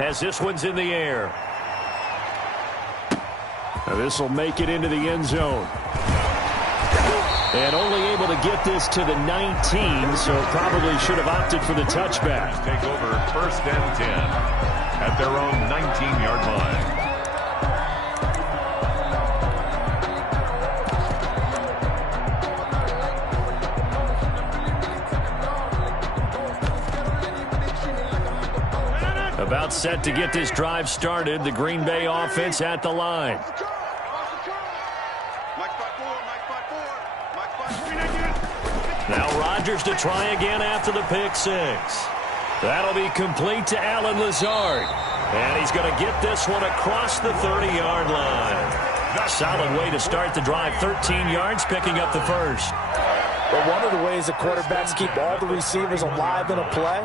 as this one's in the air. This will make it into the end zone. And only able to get this to the 19, so probably should have opted for the touchback. Take over 1st and 10 at their own 19-yard line. About set to get this drive started. The Green Bay offense at the line. Now Rodgers to try again after the pick six. That'll be complete to Allen Lazard. And he's going to get this one across the 30-yard line. Solid way to start the drive. 13 yards, picking up the first. But one of the ways the quarterbacks keep all the receivers alive in a play,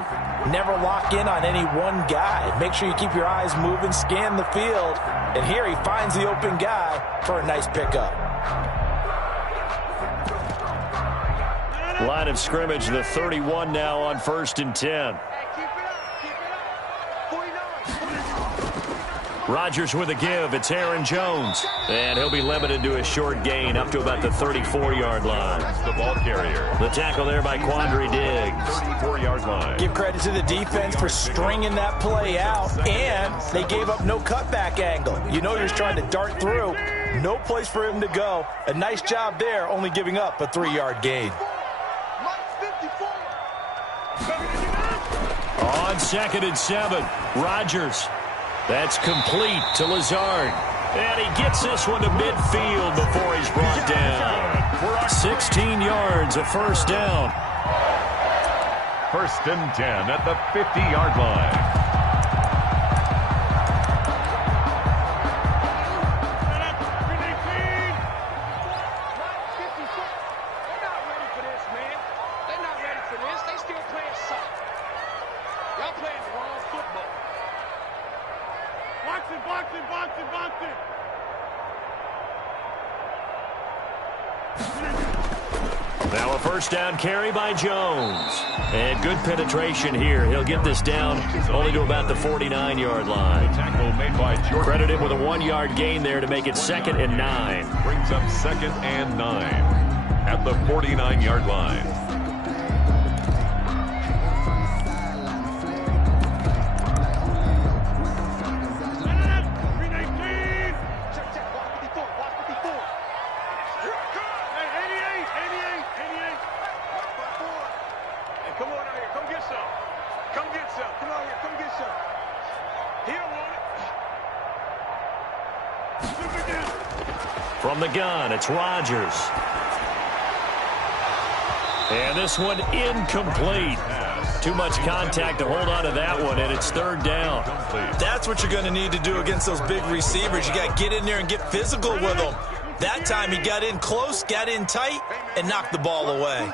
never lock in on any one guy. Make sure you keep your eyes moving, scan the field. And here he finds the open guy for a nice pickup. Line of scrimmage, the 31 now on 1st and 10. Rodgers with a give. It's Aaron Jones. And he'll be limited to a short gain up to about the 34-yard line. The ball carrier. The tackle there by Quandre Diggs. 34-yard line. Give credit to the defense for stringing that play out. And they gave up no cutback angle. You know you're trying to dart through. No place for him to go. A nice job there, only giving up a 3-yard gain. On 2nd and 7, Rodgers. That's complete to Lazard. And he gets this one to midfield before he's brought down. 16 yards, a first down. 1st and 10 at the 50-yard line. Now a first down carry by Jones. And good penetration here. He'll get this down only to about the 49-yard line. Tackle made by Jordan. Credited with a 1-yard gain there to make it 2nd and 9. Brings up 2nd and 9 at the 49-yard line. From the gun, it's Rodgers. And this one incomplete. Too much contact to hold on to that one, and it's 3rd down. That's what you're going to need to do against those big receivers. You got to get in there and get physical with them. That time he got in close, got in tight, and knocked the ball away.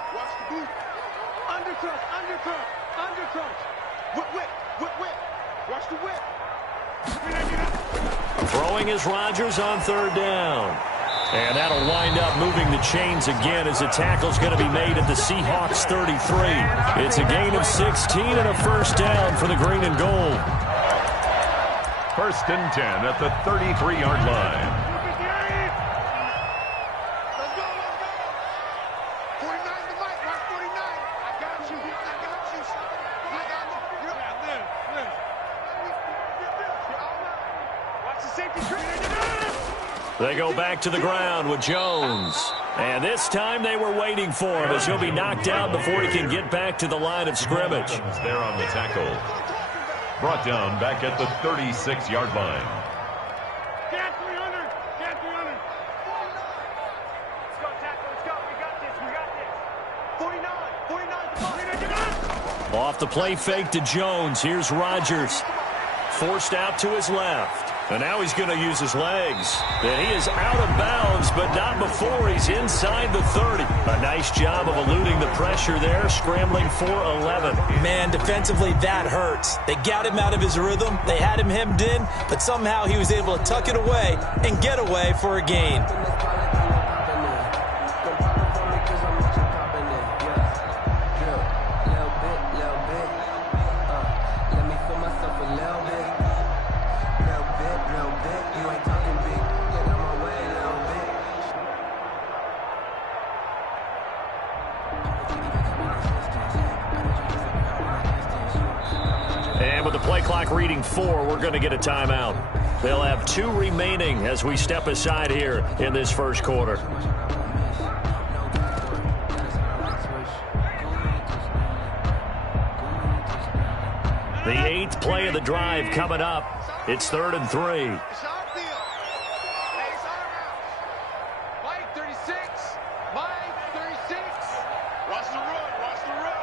Throwing is Rodgers on 3rd down. And that'll wind up moving the chains again as the tackle's going to be made at the Seahawks 33. It's a gain of 16 and a first down for the green and gold. 1st and 10 at the 33-yard line. They go back to the ground with Jones. And this time they were waiting for him as he'll be knocked out before he can get back to the line of scrimmage. There on the tackle. Brought down back at the 36-yard line. Get 300. Get 300. Let's go, tackle. Let's go. We got this. We got this. 49. Off the play fake to Jones. Here's Rodgers. Forced out to his left. And now he's going to use his legs. And he is out of bounds, but not before he's inside the 30. A nice job of eluding the pressure there, scrambling for 11. Man, defensively, that hurts. They got him out of his rhythm. They had him hemmed in, but somehow he was able to tuck it away and get away for a gain. clock reading 4. We're going to get a timeout. They'll have 2 remaining as we step aside here in this first quarter. The 8th play of the drive coming up. It's 3rd and 3. Mike 36. Mike 36. Watch the run. Watch the run.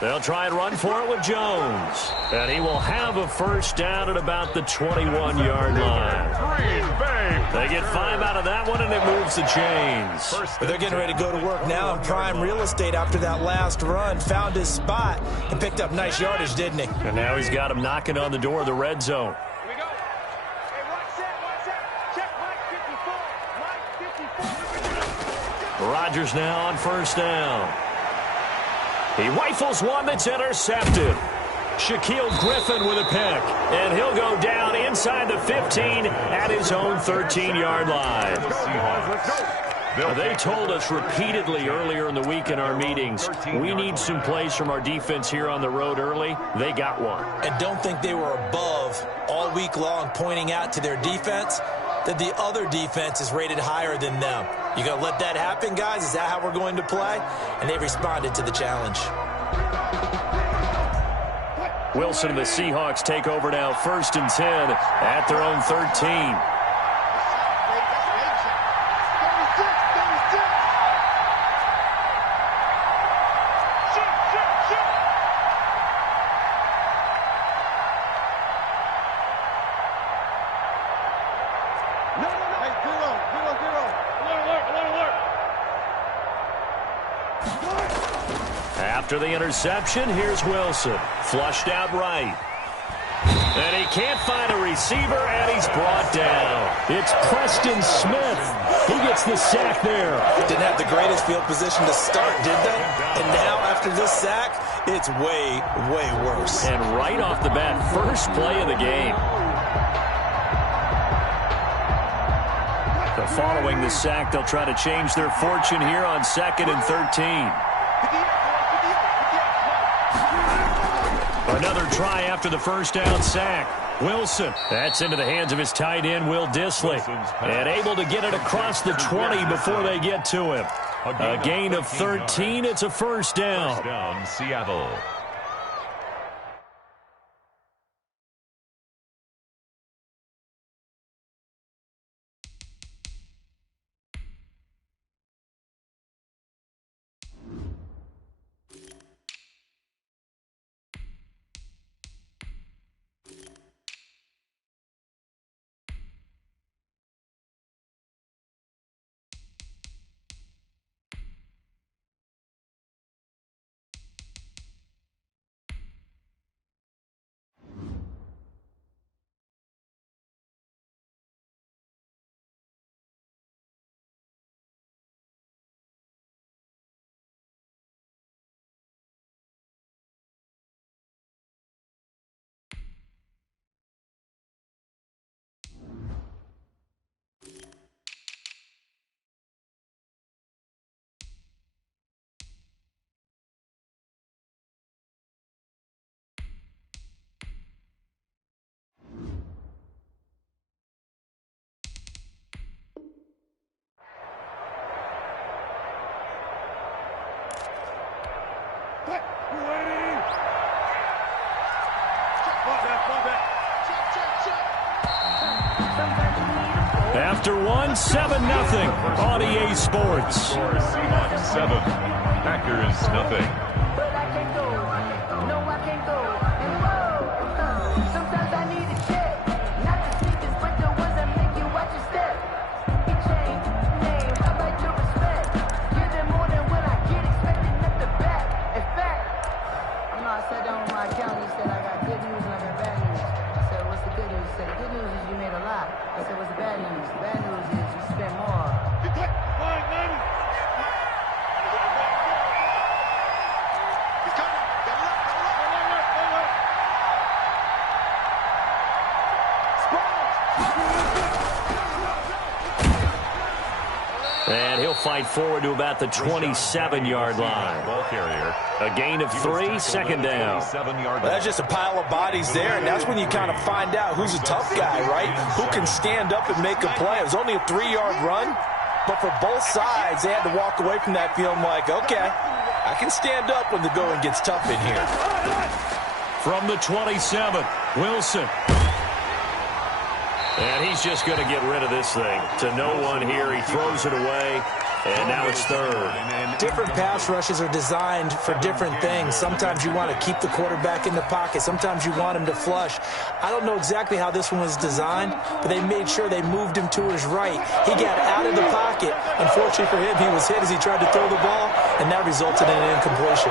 They'll try and run for it with Jones. And he will have a first down at about the 21-yard line. They get 5 out of that one, and it moves the chains. But they're getting ready to go to work now in prime real estate after that last run. Found his spot and picked up nice yardage, didn't he? And now he's got him knocking on the door of the red zone. Here we go. Hey, watch that. Check Mike 54. Mike 54. Rodgers now on first down. He rifles one that's intercepted. Shaquille Griffin with a pick. And he'll go down inside the 15 at his own 13-yard line. They told us repeatedly earlier in the week in our meetings, we need some plays from our defense here on the road early. They got one. And don't think they were above all week long pointing out to their defense that the other defense is rated higher than them. You going to let that happen, guys? Is that how we're going to play? And they responded to the challenge. Wilson and the Seahawks take over now, 1st and 10 at their own 13. After the interception, here's Wilson. Flushed out right. And he can't find a receiver, and he's brought down. It's Preston Smith. He gets the sack there. Didn't have the greatest field position to start, did they? And now, after this sack, it's way, way worse. And right off the bat, first play of the game. So following the sack, they'll try to change their fortune here on 2nd and 13. Another try after the first down sack. Wilson, that's into the hands of his tight end, Will Dissly. And able to get it across the 20 before they get to him. A gain of 13, it's a first down. First down, Seattle. After one, 7-0 on EA Sports. Seahawks 7, Packers nothing. But I can't go. No, I can't go. And whoa, sometimes I need a check. Not the sneakers, but the ones that make you watch your step. Get changed, name, how about your respect? Give them more than what I get, expecting at the back. In fact, I sat down with my accountant, he said I got good news and I got bad news. I said, what's the good news? He said, the good news is you made a lot. I said, what's the bad news? The bad news is you spent more. And he'll fight forward to about the 27-yard line. Ball carrier. A gain of 3, second down. Well, that's just a pile of bodies there, and that's when you kind of find out who's a tough guy, right? Who can stand up and make a play. It was only a 3-yard run, but for both sides, they had to walk away from that feeling like, okay, I can stand up when the going gets tough in here. From the 27, Wilson. And he's just going to get rid of this thing. To no one here. He throws it away, and now it's third. Different pass rushes are designed for different things. Sometimes you want to keep the quarterback in the pocket. Sometimes you want him to flush. I don't know exactly how this one was designed, but they made sure they moved him to his right. He got out of the pocket. Unfortunately for him, he was hit as he tried to throw the ball, and that resulted in an incompletion.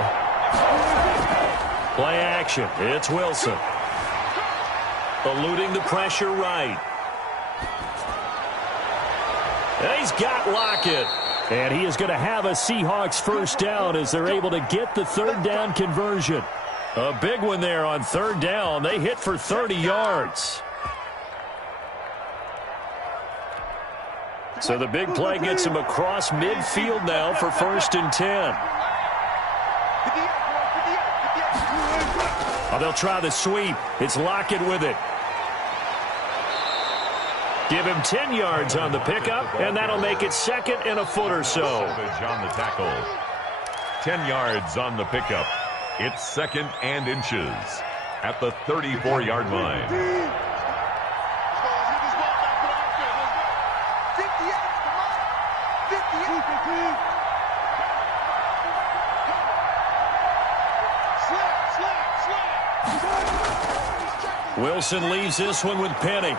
Play action. It's Wilson. Eluding the pressure right. And he's got Lockett. And he is going to have a Seahawks first down as they're able to get the third down conversion. A big one there on third down. They hit for 30 yards. So the big play gets him across midfield now for 1st and 10. Oh, they'll try the sweep. It's Lockett with it. Give him 10 yards on the pickup, and that'll make it 2nd and a foot or so. On the tackle. 10 yards on the pickup. It's 2nd and inches at the 34-yard line. Wilson leaves this one with Penny.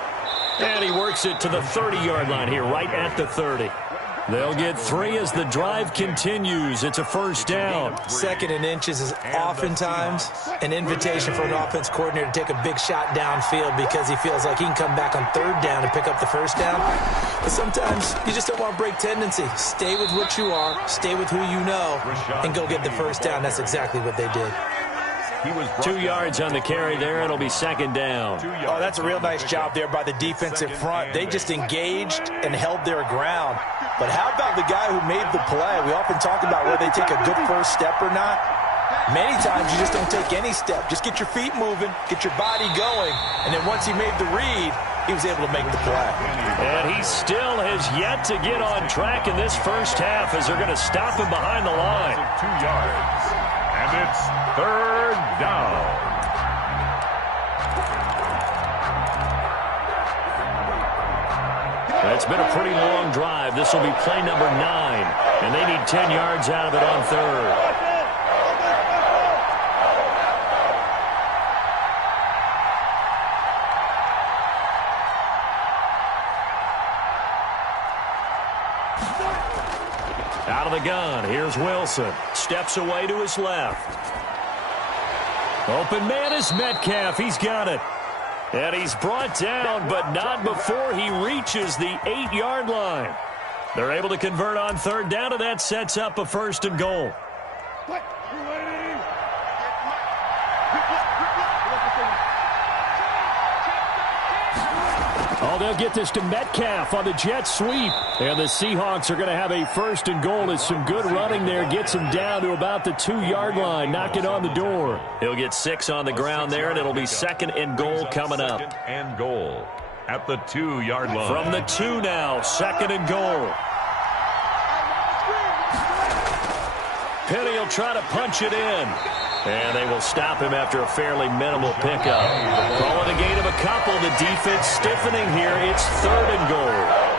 And he works it to the 30-yard line here, right at the 30. They'll get 3 as the drive continues. It's a first down. 2nd and inches is oftentimes an invitation for an offense coordinator to take a big shot downfield because he feels like he can come back on 3rd down and pick up the first down. But sometimes you just don't want to break tendency. Stay with what you are, stay with who you know, and go get the first down. That's exactly what they did. 2 yards on the carry there. It'll be 2nd down. Oh, that's a real nice job there by the defensive front. They just engaged and held their ground. But how about the guy who made the play? We often talk about whether they take a good first step or not. Many times you just don't take any step. Just get your feet moving, get your body going, and then once he made the read, he was able to make the play. And he still has yet to get on track in this first half as they're going to stop him behind the line. 2 yards. And it's 3rd down. It's been a pretty long drive. This will be play number 9. And they need 10 yards out of it on 3rd. Out of the gun, here's Wilson. Steps away to his left. Open man is Metcalf. He's got it. And he's brought down, but not before he reaches the 8-yard line. They're able to convert on 3rd down, and that sets up a 1st and goal. Oh, they'll get this to Metcalf on the jet sweep. And the Seahawks are going to have a 1st and goal as some good running there gets him down to about the 2-yard line, knocking on the door. He'll get 6 on the ground there, and it'll be 2nd and goal coming up. 2nd and goal at the 2-yard line. From the 2 now, 2nd and goal. Penny will try to punch it in. And they will stop him after a fairly minimal pickup. Calling a gain of a couple. The defense stiffening here. It's 3rd and goal.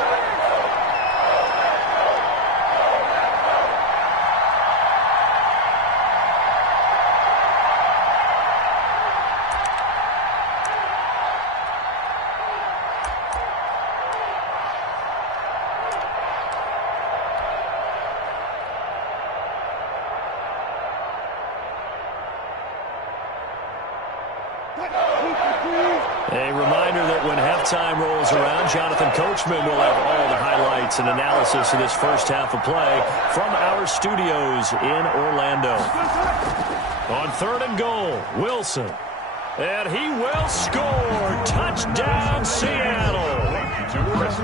A reminder that when halftime rolls around, Jonathan Coachman will have all the highlights and analysis of this first half of play from our studios in Orlando. On 3rd and goal, Wilson. And he will score. Touchdown, Seattle.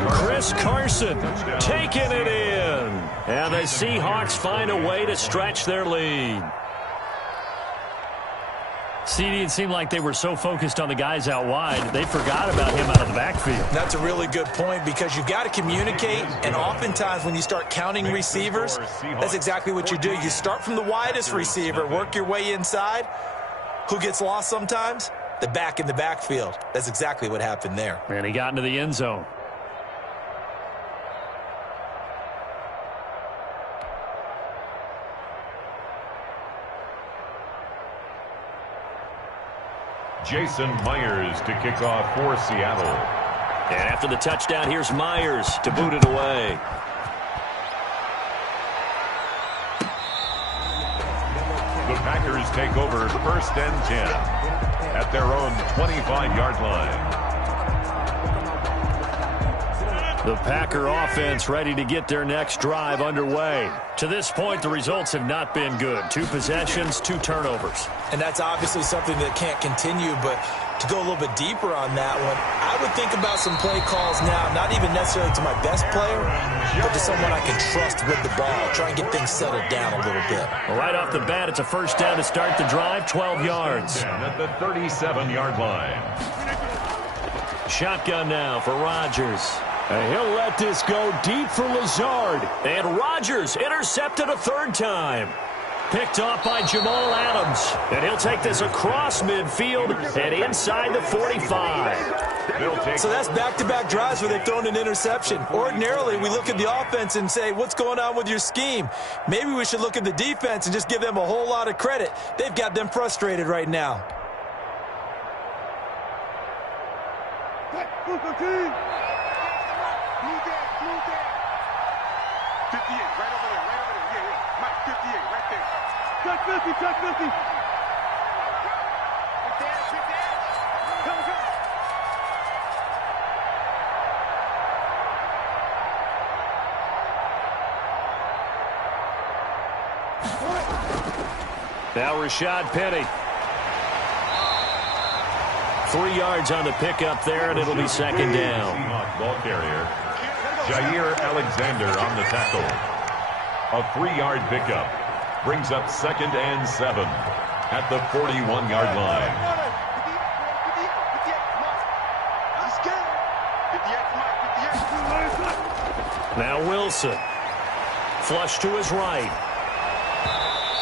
Chris Carson taking it in. And the Seahawks find a way to stretch their lead. CD, it seemed like they were so focused on the guys out wide, they forgot about him out of the backfield. That's a really good point because you've got to communicate, and oftentimes when you start counting receivers, that's exactly what you do. You start from the widest receiver, work your way inside. Who gets lost sometimes? The back in the backfield. That's exactly what happened there. And he got into the end zone. Jason Myers to kick off for Seattle. And after the touchdown, here's Myers to boot it away. The Packers take over 1st and 10 at their own 25-yard line. The Packer offense ready to get their next drive underway. To this point, the results have not been good. 2 possessions, 2 turnovers. And that's obviously something that can't continue, but to go a little bit deeper on that one, I would think about some play calls now, not even necessarily to my best player, but to someone I can trust with the ball. Try and get things settled down a little bit. Well, right off the bat, it's a first down to start the drive, 12 yards. At the 37-yard line. Shotgun now for Rodgers. And he'll let this go deep for Lazard. And Rodgers intercepted a 3rd time. Picked off by Jamal Adams. And he'll take this across midfield and inside the 45. So that's back-to-back drives where they've thrown an interception. Ordinarily, we look at the offense and say, what's going on with your scheme? Maybe we should look at the defense and just give them a whole lot of credit. They've got them frustrated right now. Touch 50. Now Rashad Penny. 3 yards on the pickup there, and it'll be 2nd down. Seahawks ball carrier. Jair Alexander on the tackle. A 3-yard pickup. Brings up 2nd and 7 at the 41-yard line. Now Wilson. Flush to his right.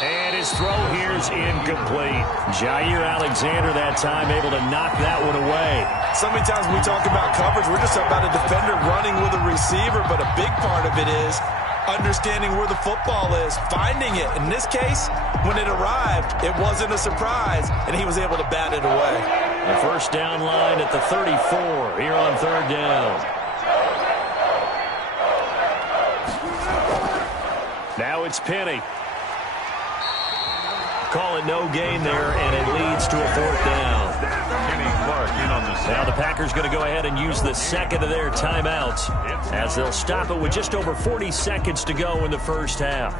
And his throw here's incomplete. Jair Alexander that time able to knock that one away. So many times when we talk about coverage, we're just about a defender running with a receiver, but a big part of it is understanding where the football is, finding it. In this case, when it arrived, it wasn't a surprise, and he was able to bat it away. The first down line at the 34 here on 3rd down. Now it's Penny. Call it no gain there, and it leads to a 4th down. Kenny Clark in on the snap. Now the Packers going to go ahead and use the 2nd of their timeouts as they'll stop it with just over 40 seconds to go in the first half.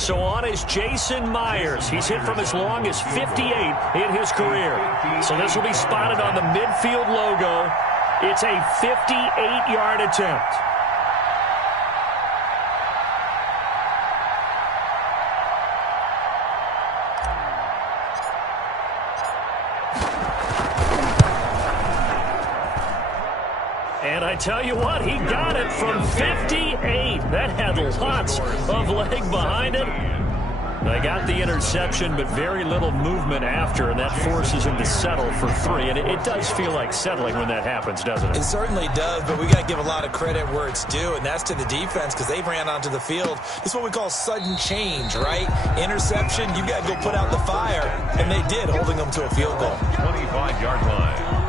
So on is Jason Myers. He's hit from as long as 58 in his career. So this will be spotted on the midfield logo. It's a 58-yard attempt. And I tell you what, he got it from 58. That had lots of leg behind it. They got the interception, but very little movement after, and that forces him to settle for 3. And it does feel like settling when that happens, doesn't it? It certainly does, but we got to give a lot of credit where it's due, and that's to the defense because they ran onto the field. This is what we call sudden change, right? Interception, you got to go put out the fire, and they did, holding them to a field goal. 25-yard line.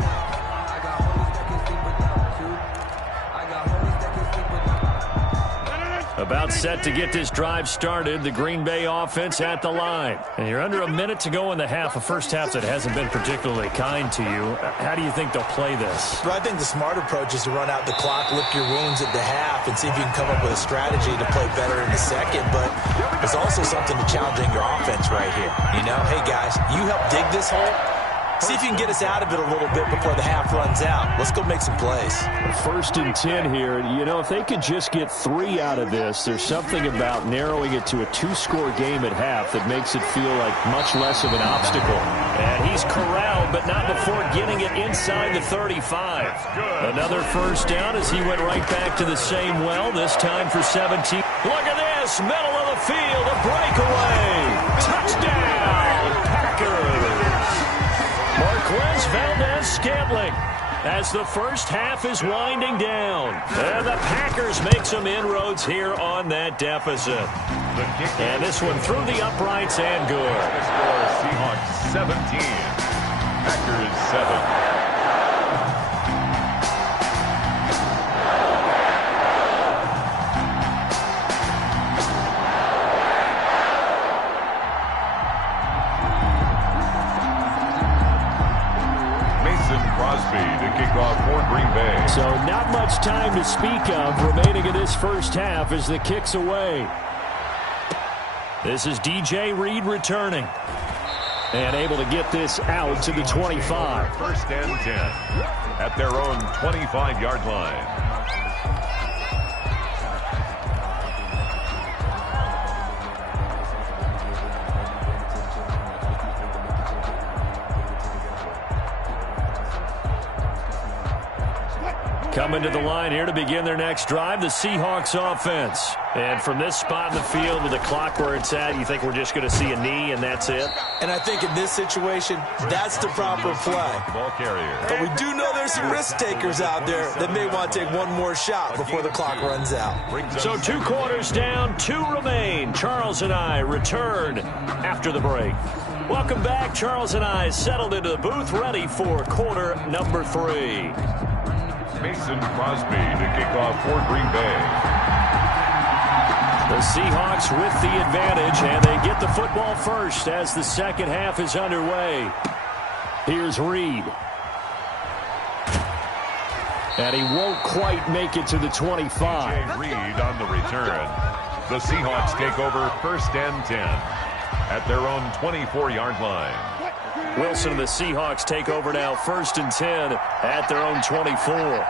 About set to get this drive started. The Green Bay offense at the line. And you're under a minute to go in the half. A first half that hasn't been particularly kind to you. How do you think they'll play this? Well, I think the smart approach is to run out the clock, lick your wounds at the half, and see if you can come up with a strategy to play better in the second. But there's also something to challenging your offense right here. You know, hey, guys, you help dig this hole. See if you can get us out of it a little bit before the half runs out. Let's go make some plays. 1st and 10 here. You know, if they could just get 3 out of this, there's something about narrowing it to a 2-score game at half that makes it feel like much less of an obstacle. And he's corralled, but not before getting it inside the 35. Another 1st down as he went right back to the same well, this time for 17. Look at this, middle of the field, a breakaway. Touchdown, Packers. Marquez Valdez-Scantling as the first half is winding down. And the Packers make some inroads here on that deficit. And this one through the uprights and good. Seahawks 17, Packers 7. To kick off for Green Bay. So not much time to speak of remaining in this first half as the kick's away. This is DJ Reed returning. And able to get this out to the 25. 1st and 10 at their own 25-yard line. Coming to the line here to begin their next drive, the Seahawks offense. And from this spot in the field with the clock where it's at, you think we're just going to see a knee and that's it? And I think in this situation, that's the proper play. Ball carrier. But we do know there's some risk takers out there that may want to take one more shot before the clock runs out. So 2 quarters down, 2 remain. Charles and I return after the break. Welcome back. Charles and I settled into the booth ready for quarter number 3. Mason Crosby to kick off for Green Bay. The Seahawks with the advantage, and they get the football first as the second half is underway. Here's Reed. And he won't quite make it to the 25. Reed on the return. The Seahawks take over 1st and 10 at their own 24-yard line. Wilson and the Seahawks take over now 1st and 10 at their own 24.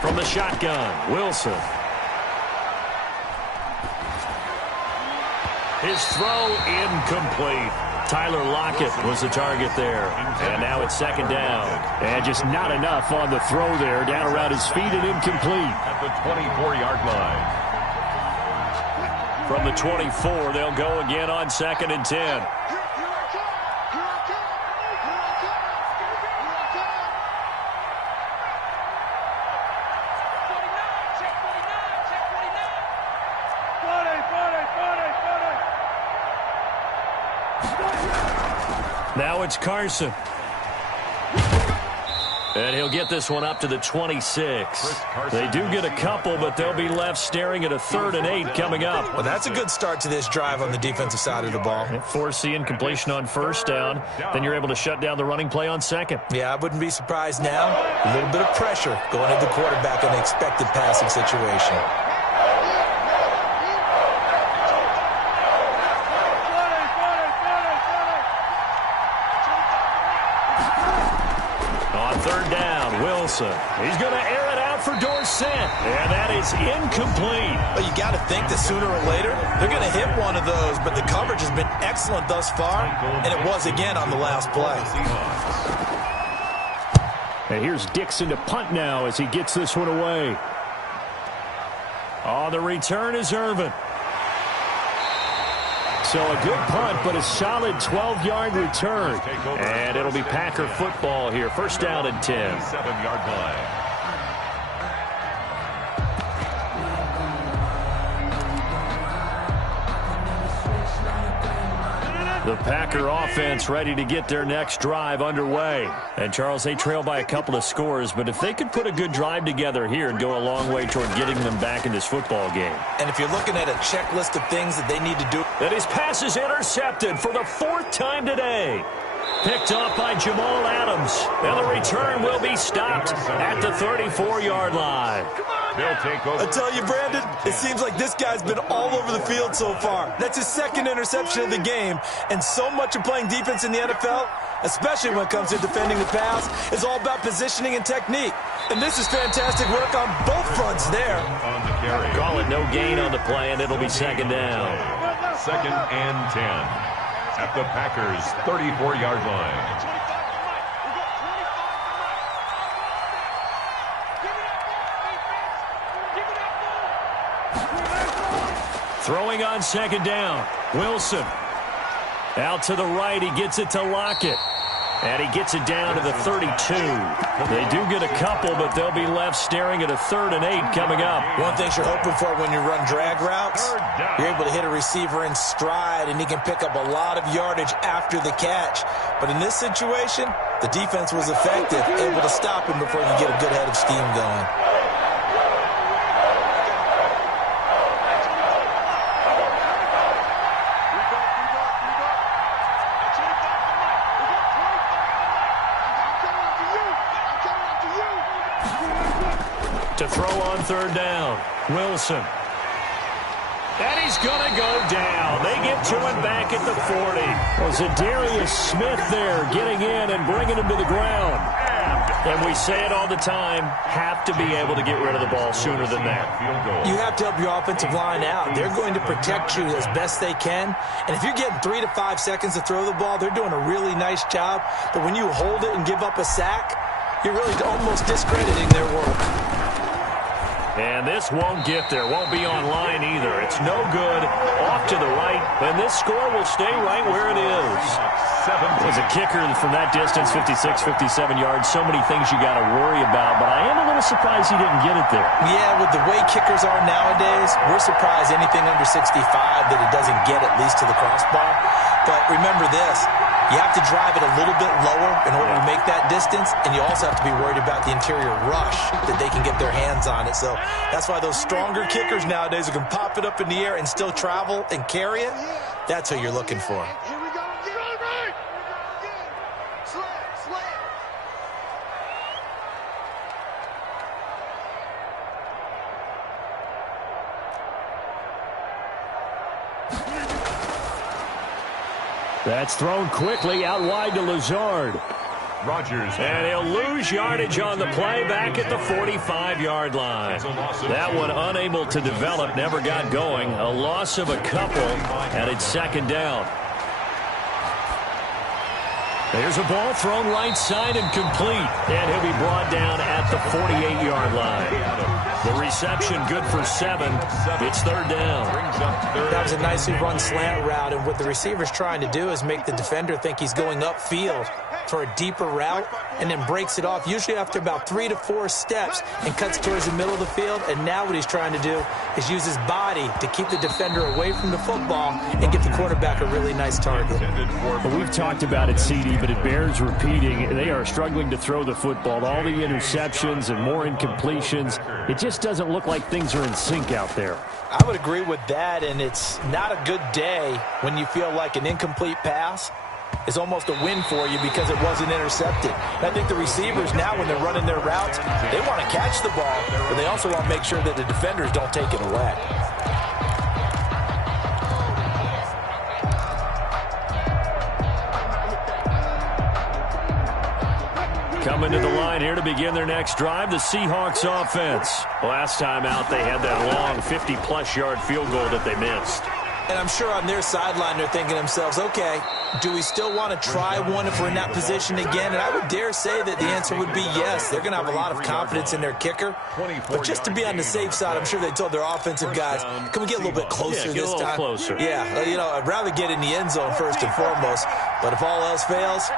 From the shotgun, Wilson. His throw incomplete. Tyler Lockett was the target there. And now it's 2nd down. And just not enough on the throw there. Down around his feet and incomplete. At the 24-yard line. From the 24, they'll go again on 2nd and 10. Now it's Carson. And he'll get this one up to the 26. They do get a couple, but they'll be left staring at a 3rd and 8 coming up. Well, that's a good start to this drive on the defensive side of the ball. Force the incompletion on 1st down. Then you're able to shut down the running play on 2nd. Yeah, I wouldn't be surprised now. A little bit of pressure going at the quarterback in an expected passing situation. He's going to air it out for Dorsett, and that is incomplete. But you got to think that sooner or later they're going to hit one of those, but the coverage has been excellent thus far, and it was again on the last play. And here's Dixon to punt now as he gets this one away. On the return is Irvin. So a good punt, but a solid 12-yard return. And it'll be Packer football here. 1st down and 10. 7-yard line. The Packer offense ready to get their next drive underway. And, Charles, they trail by a couple of scores, but if they could put a good drive together here and go a long way toward getting them back in this football game. And if you're looking at a checklist of things that they need to do. And his pass is intercepted for the 4th time today. Picked off by Jamal Adams. And the return will be stopped at the 34-yard line. They'll take over. I tell you, Brandon, it seems like this guy's been all over the field so far. That's his second interception of the game. And so much of playing defense in the NFL, especially when it comes to defending the pass, is all about positioning and technique. And this is fantastic work on both fronts there. On the carry. Call it no gain on the play, and it'll be second down. 2nd and 10 at the Packers' 34-yard line. Throwing on second down. Wilson. Out to the right. He gets it to Lockett. And he gets it down to the 32. They do get a couple, but they'll be left staring at a 3rd and 8 coming up. One thing you're hoping for when you run drag routes, you're able to hit a receiver in stride, and he can pick up a lot of yardage after the catch. But in this situation, the defense was effective, able to stop him before he could get a good head of steam going. To throw on 3rd down. Wilson. And he's going to go down. They get to him back at the 40. Well, Zadarius Smith there getting in and bringing him to the ground. And we say it all the time, have to be able to get rid of the ball sooner than that. You have to help your offensive line out. They're going to protect you as best they can. And if you're getting 3 to 5 seconds to throw the ball, they're doing a really nice job. But when you hold it and give up a sack, you're really almost discrediting their work. And this won't get there. Won't be online either. It's no good. Off to the right. And this score will stay right where it is. As a kicker from that distance, 56, 57 yards, so many things you got to worry about. But I am a little surprised he didn't get it there. Yeah, with the way kickers are nowadays, we're surprised anything under 65 that it doesn't get at least to the crossbar. But remember this. You have to drive it a little bit lower in order to make that distance, and you also have to be worried about the interior rush that they can get their hands on it. So that's why those stronger kickers nowadays who can pop it up in the air and still travel and carry it, that's who you're looking for. Here we go. Right. Slam. That's thrown quickly out wide to Lazard. Rodgers. And he'll lose yardage on the play back at the 45-yard line. That one unable to develop, never got going. A loss of a couple, and it's second down. There's a ball thrown right side and complete. And he'll be brought down at the 48-yard line. The reception good for 7. It's third down. That was a nicely run slant route, and what the receiver's trying to do is make the defender think he's going upfield for a deeper route and then breaks it off, usually after about 3 to 4 steps, and cuts towards the middle of the field. And now what he's trying to do is use his body to keep the defender away from the football and give the quarterback a really nice target. Well, we've talked about it, CD, but it bears repeating. They are struggling to throw the football. All the interceptions and more incompletions. It just doesn't look like things are in sync out there. I would agree with that, and it's not a good day when you feel like an incomplete pass is almost a win for you because it wasn't intercepted. And I think the receivers now, when they're running their routes, they want to catch the ball, but they also want to make sure that the defenders don't take it away. Coming to the line here to begin their next drive, the Seahawks offense. Last time out, they had that long 50-plus yard field goal that they missed. And I'm sure on their sideline they're thinking to themselves, okay, do we still want to try one if we're in that position again? And I would dare say that the answer would be yes. They're going to have a lot of confidence in their kicker. But just to be on the safe side, I'm sure they told their offensive guys, can we get a little bit closer this time? Closer. Yeah, you know, I'd rather get in the end zone first and foremost. But if all else fails,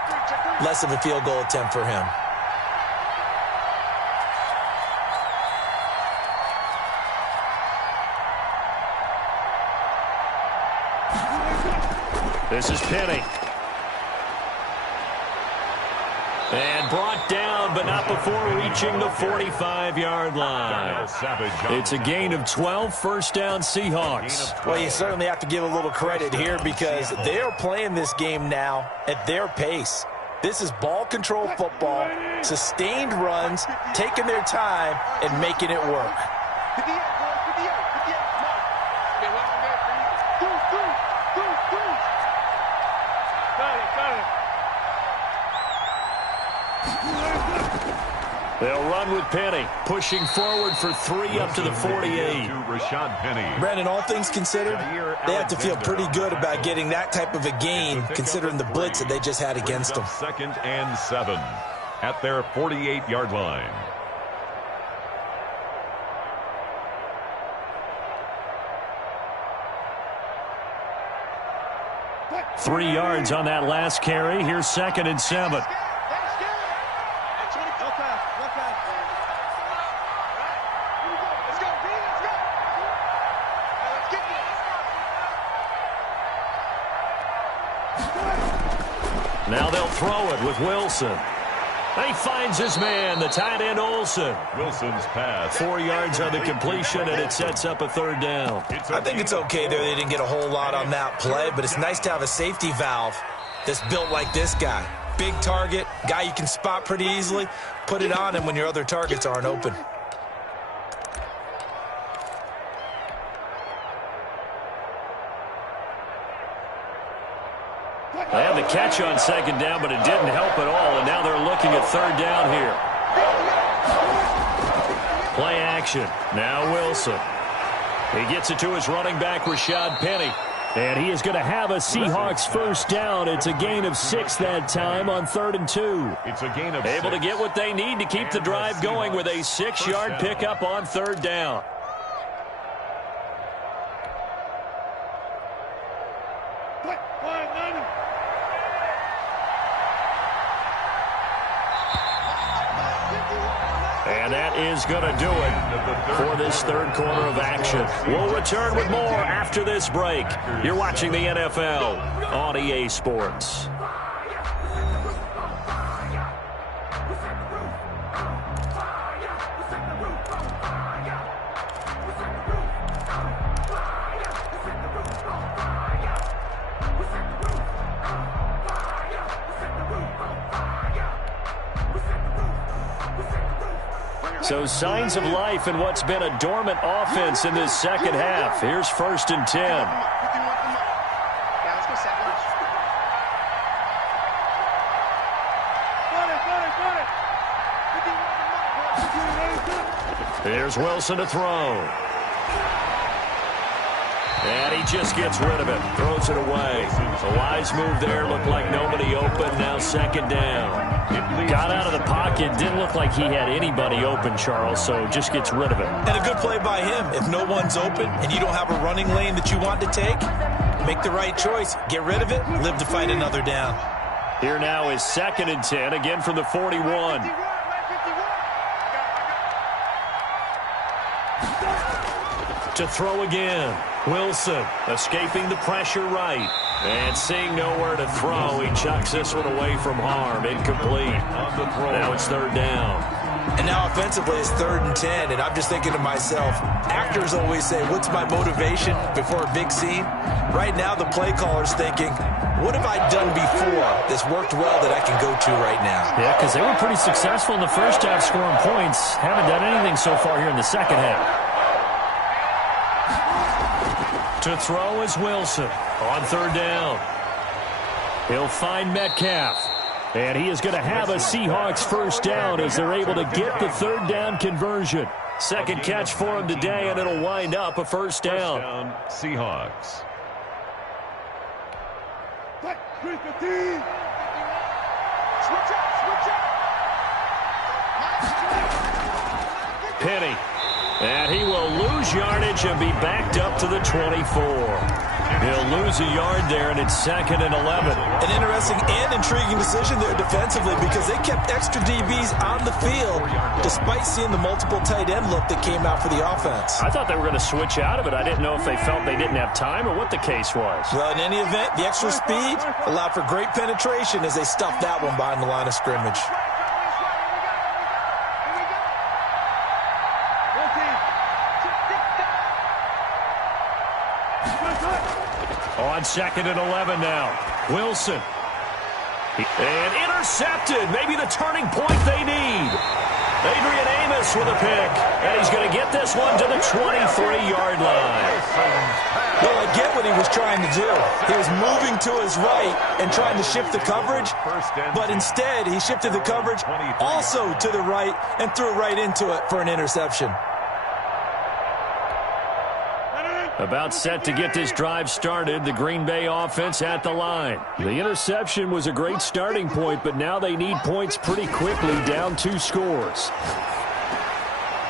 less of a field goal attempt for him. This is Penny. And brought down, but not before reaching the 45-yard line. It's a gain of 12, first down Seahawks. Well, you certainly have to give a little credit here because they are playing this game now at their pace. This is ball control football, sustained runs, taking their time, and making it work. They'll run with Penny, pushing forward for 3 up to the 48. Brandon, all things considered, they have to feel pretty good about getting that type of a gain, considering the blitz that they just had against them. 2nd and 7 at their 48-yard line. Three yards on that last carry. Here's 2nd and 7. Now they'll throw it with Wilson. And he finds his man, the tight end Olsen. Wilson's pass. 4 yards on the completion, and it sets up a 3rd down. I think it's okay there. They didn't get a whole lot on that play, but it's nice to have a safety valve that's built like this guy. Big target, guy you can spot pretty easily. Put it on him when your other targets aren't open. They had the catch on 2nd down, but it didn't help at all, and now they're looking at 3rd down here. Play action. Now Wilson. He gets it to his running back, Rashad Penny. And he is going to have a Seahawks first down. It's a gain of 6 that time on 3rd and 2. It's a gain of 6. Able to get what they need to keep the drive going with a 6-yard pickup on 3rd down. And that is going to do it for this 3rd quarter of action. We'll return with more after this break. You're watching the NFL on EA Sports. So signs of life in what's been a dormant offense in this second half. Here's 1st and 10. Here's Wilson to throw. And he just gets rid of it. Throws it away. A wise move there. Looked like nobody open. Now 2nd down. Got out of the pocket. Didn't look like he had anybody open, Charles, so just gets rid of it. And a good play by him. If no one's open and you don't have a running lane that you want to take, make the right choice. Get rid of it. Live to fight another down. Here now is 2nd and 10, again from the 41. To throw again. Wilson escaping the pressure right. And seeing nowhere to throw, he chucks this one away from harm. Incomplete. Now it's 3rd down. And now offensively it's 3rd and 10, and I'm just thinking to myself, actors always say, what's my motivation before a big scene? Right now the play caller's thinking, what have I done before that's worked well that I can go to right now? Yeah, because they were pretty successful in the first half scoring points. Haven't done anything so far here in the second half. To throw is Wilson on 3rd down. He'll find Metcalf. And he is going to have a Seahawks first down as they're able to get the 3rd down conversion. Second catch for him today, and it'll wind up a first down. Seahawks. Penny. And he will lose yardage and be backed up to the 24. He'll lose a yard there, and it's 2nd and 11. An interesting and intriguing decision there defensively because they kept extra DBs on the field despite seeing the multiple tight end look that came out for the offense. I thought they were going to switch out of it. I didn't know if they felt they didn't have time or what the case was. Well, in any event, the extra speed allowed for great penetration as they stuffed that one behind the line of scrimmage. on 2nd and 11 now. Wilson. And intercepted. Maybe the turning point they need. Adrian Amos with a pick. And he's going to get this one to the 23-yard line. Well, I get what he was trying to do. He was moving to his right and trying to shift the coverage, but instead he shifted the coverage also to the right and threw right into it for an interception. About set to get this drive started, the Green Bay offense at the line. The interception was a great starting point, but now they need points pretty quickly, down 2 scores.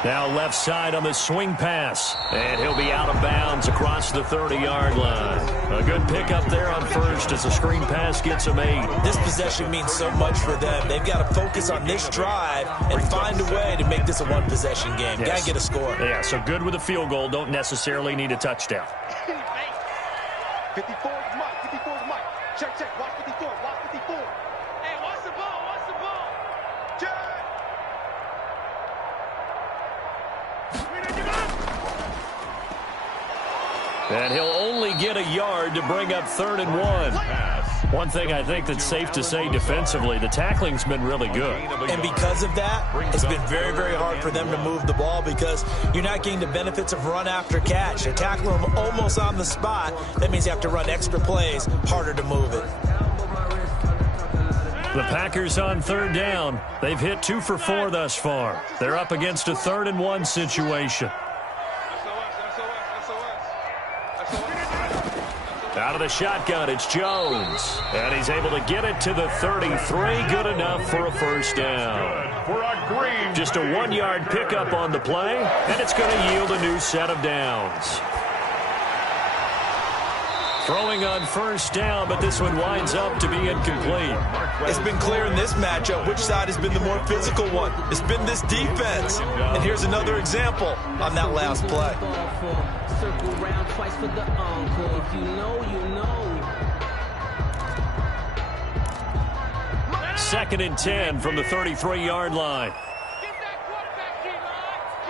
Now left side on the swing pass, and he'll be out of bounds across the 30-yard line. A good pickup there on first as the screen pass gets him 8. This possession means so much for them. They've got to focus on this drive and find a way to make this a one-possession game. Yes. Got to get a score. Yeah, so good with a field goal. Don't necessarily need a touchdown. 54 is Mike. 54 is Mike. Check, check. Watch 54. Watch 54. Hey, watch the ball. Watch the ball. Check. And he'll only get a yard to bring up 3rd and 1. One thing I think that's safe to say defensively, the tackling's been really good. And because of that, it's been very, very hard for them to move the ball because you're not getting the benefits of run after catch. They're tackling them almost on the spot. That means you have to run extra plays, harder to move it. The Packers on 3rd down. They've hit 2 for 4 thus far. They're up against a 3rd and 1 situation. Out of the shotgun, it's Jones. And he's able to get it to the 33. Good enough for a first down. Just a 1-yard pickup on the play, and it's going to yield a new set of downs. Throwing on first down, but this one winds up to be incomplete. It's been clear in this matchup which side has been the more physical one. It's been this defense. And here's another example on that last play. Circle round twice for the encore. If you know, you know. 2nd and 10 from the 33-yard line. Get that quarterback, D-line.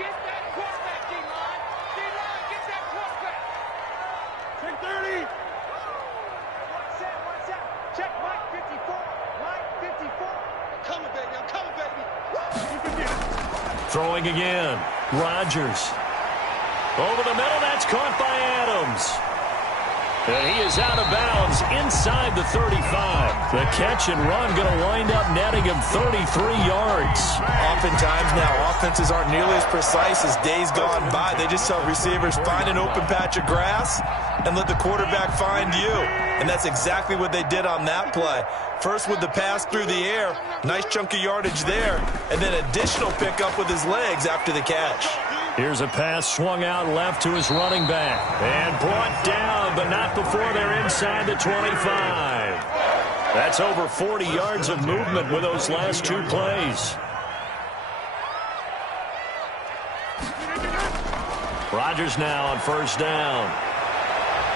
Get that quarterback, D-line. D-line, get that quarterback. 10-30. What's that? Check Mike 54. Mike 54. I'm coming, baby. I'm coming, baby. Throwing again. Rodgers. Over the middle, that's caught by Adams. And he is out of bounds inside the 35. The catch and run going to wind up netting him 33 yards. Oftentimes now, offenses aren't nearly as precise as days gone by. They just tell receivers, find an open patch of grass and let the quarterback find you. And that's exactly what they did on that play. First with the pass through the air, nice chunk of yardage there, and then additional pickup with his legs after the catch. Here's a pass swung out left to his running back. And brought down, but not before they're inside the 25. That's over 40 yards of movement with those last 2 plays. Rodgers now on first down.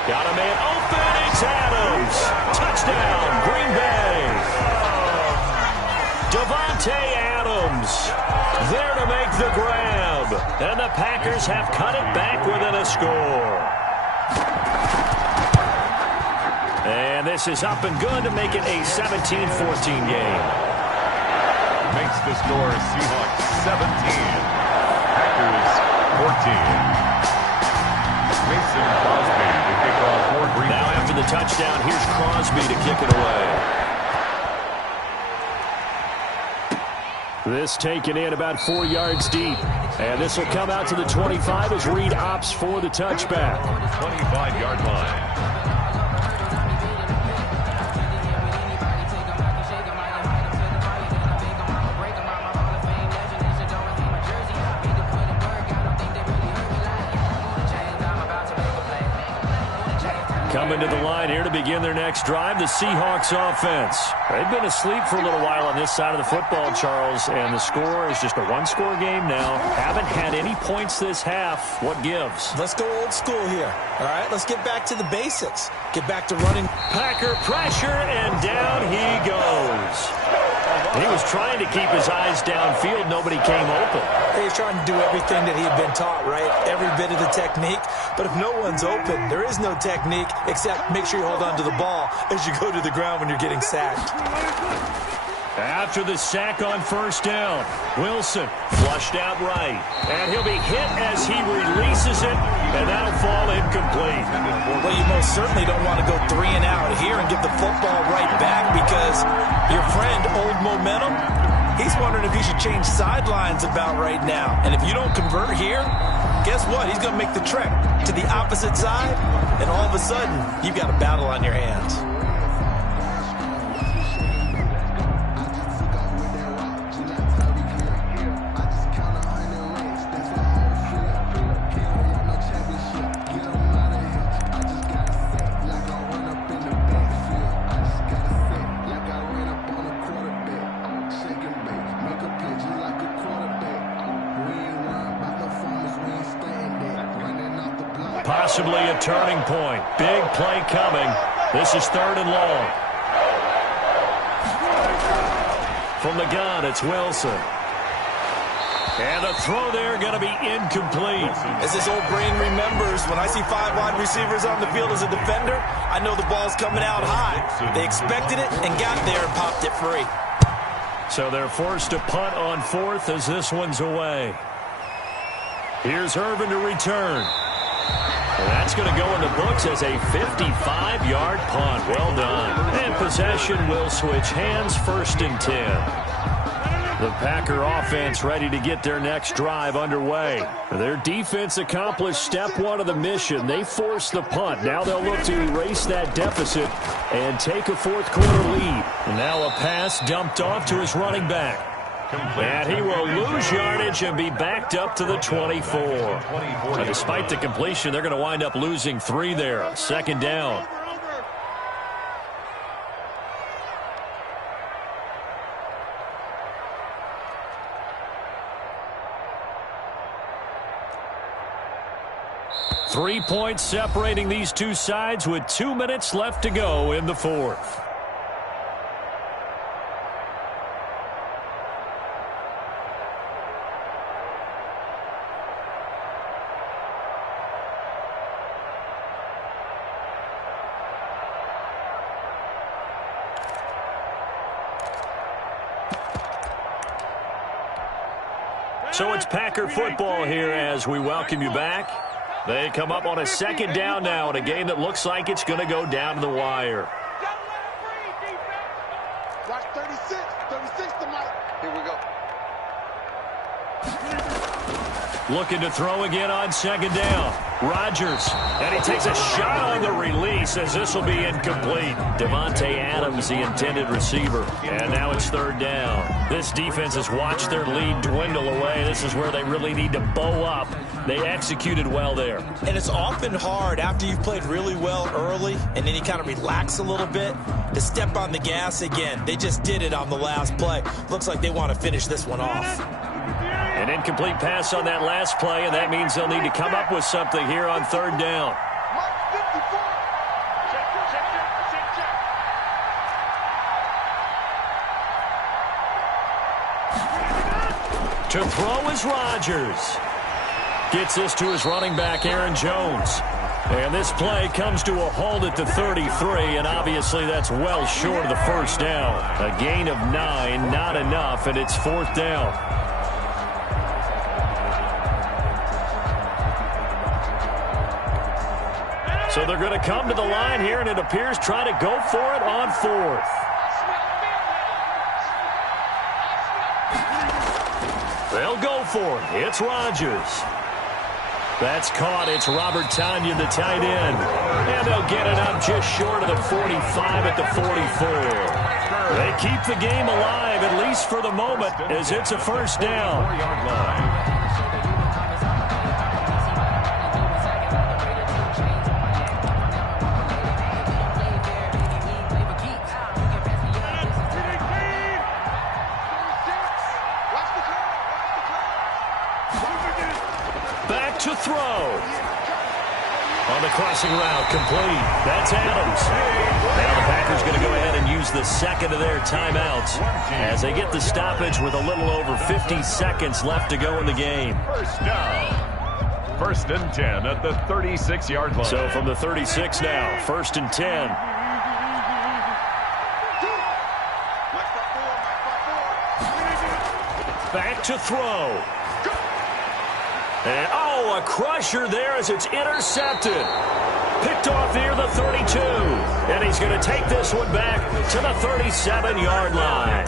Got a man open. It's Adams. Touchdown, Green Bay. Devontae Adams there to make the grab. And the Packers have cut it back within a score. And this is up and good to make it a 17-14 game. Makes the score Seahawks 17, Packers 14. Mason Crosby to kick off for Green Bay. Now after the touchdown, here's Crosby to kick it away. This taken in about 4 yards deep. And this will come out to the 25 as Reed opts for the touchback. 25-yard line. Coming to the line here to begin their next drive, the Seahawks offense. They've been asleep for a little while on this side of the football, Charles, and the score is just a one-score game now. Haven't had any points this half. What gives? Let's go old school here. All right, let's get back to the basics. Get back to running. Packer pressure, and down he goes. He was trying to keep his eyes downfield. Nobody came open. He was trying to do everything that he had been taught, right? Every bit of the technique. But if no one's open, there is no technique except make sure you hold on to the ball as you go to the ground when you're getting sacked. After the sack on first down, Wilson flushed out right. And he'll be hit as he releases it, and that'll fall incomplete. Well, you most certainly don't want to go 3 and out here and give the football right back because your friend, Old Momentum, he's wondering if he should change sidelines about right now. And if you don't convert here, guess what? He's going to make the trek to the opposite side, and all of a sudden, you've got a battle on your hands. Possibly a turning point. Big play coming. This is 3rd and long. From the gun, it's Wilson. And the throw there going to be incomplete. As this old brain remembers, when I see 5 wide receivers on the field as a defender, I know the ball's coming out high. They expected it and got there and popped it free. So they're forced to punt on 4th as this one's away. Here's Irvin to return. And that's going to go in the books as a 55-yard punt. Well done. And possession will switch hands, 1st and 10. The Packer offense ready to get their next drive underway. Their defense accomplished step 1 of the mission. They forced the punt. Now they'll look to erase that deficit and take a 4th quarter lead. And now a pass dumped off to his running back. And he will lose yardage and be backed up to the 24. And despite the completion, they're going to wind up losing 3 there. 2nd down. Three points separating these two sides with 2 minutes left to go in the 4th. So it's Packer football here as we welcome you back. They come up on a 2nd down now in a game that looks like it's going to go down to the wire. Watch 36 tonight. Here we go. Looking to throw again on 2nd down. Rodgers, and he takes a shot on the release as this will be incomplete. Devontae Adams, the intended receiver. And now it's 3rd down. This defense has watched their lead dwindle away. This is where they really need to bow up. They executed well there. And it's often hard after you've played really well early and then you kind of relax a little bit to step on the gas again. They just did it on the last play. Looks like they want to finish this one off. An incomplete pass on that last play, and that means they'll need to come up with something here on 3rd down. To throw is Rodgers. Gets this to his running back, Aaron Jones. And this play comes to a halt at the 33, and obviously that's well short of the 1st down. A gain of 9, not enough, and it's 4th down. So they're going to come to the line here, and it appears try to go for it on 4th. They'll go for it. It's Rodgers. That's caught. It's Robert Tonyan, the tight end. And they'll get it up just short of the 45 at the 44. They keep the game alive, at least for the moment, as it's a 1st down. Back to throw. On the crossing route, complete. That's Adams. Now the Packers going to go ahead and use the second of their timeouts as they get the stoppage with a little over 50 seconds left to go in the game. First down. 1st and 10 at the 36-yard line. So from the 36 now, 1st and 10. Back to throw. And, a crusher there as it's intercepted. Picked off near the 32. And he's going to take this one back to the 37-yard line.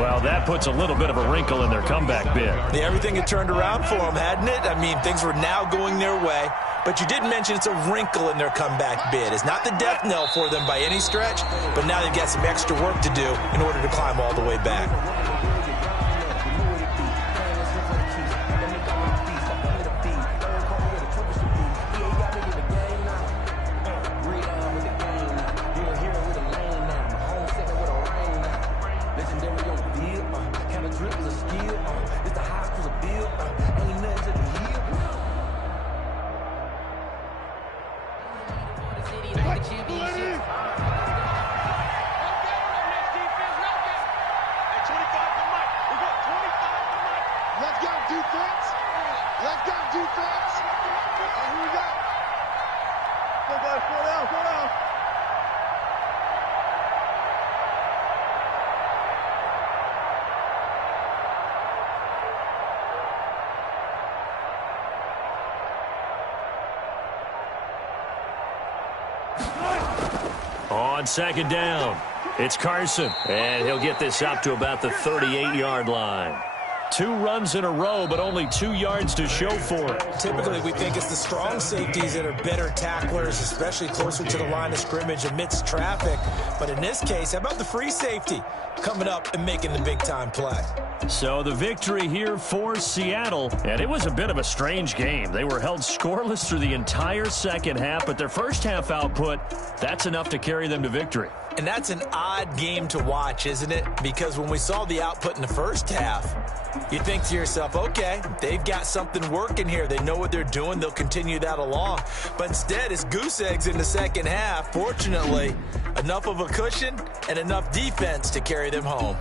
Well, that puts a little bit of a wrinkle in their comeback bid. Yeah, everything had turned around for them, hadn't it? I mean, things were now going their way. But you did mention it's a wrinkle in their comeback bid. It's not the death knell for them by any stretch, but now they've got some extra work to do in order to climb all the way back. On 2nd down, it's Carson, and he'll get this up to about the 38-yard line. 2 runs in a row, but only 2 yards to show for it. Typically, we think it's the strong safeties that are better tacklers, especially closer to the line of scrimmage amidst traffic. But in this case, how about the free safety coming up and making the big-time play? So the victory here for Seattle, and it was a bit of a strange game. They were held scoreless through the entire second half, but their first half output, that's enough to carry them to victory. And that's an odd game to watch, isn't it? Because when we saw the output in the first half, you think to yourself, okay, they've got something working here. They know what they're doing. They'll continue that along. But instead, it's goose eggs in the second half. Fortunately, enough of a cushion and enough defense to carry them home.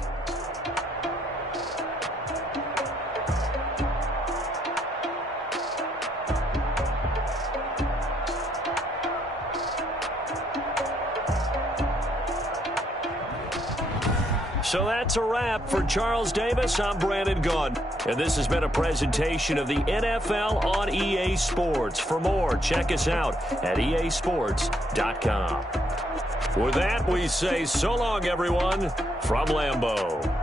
So that's a wrap for Charles Davis. I'm Brandon Gunn, and this has been a presentation of the NFL on EA Sports. For more, check us out at easports.com. With that, we say so long, everyone, from Lambeau.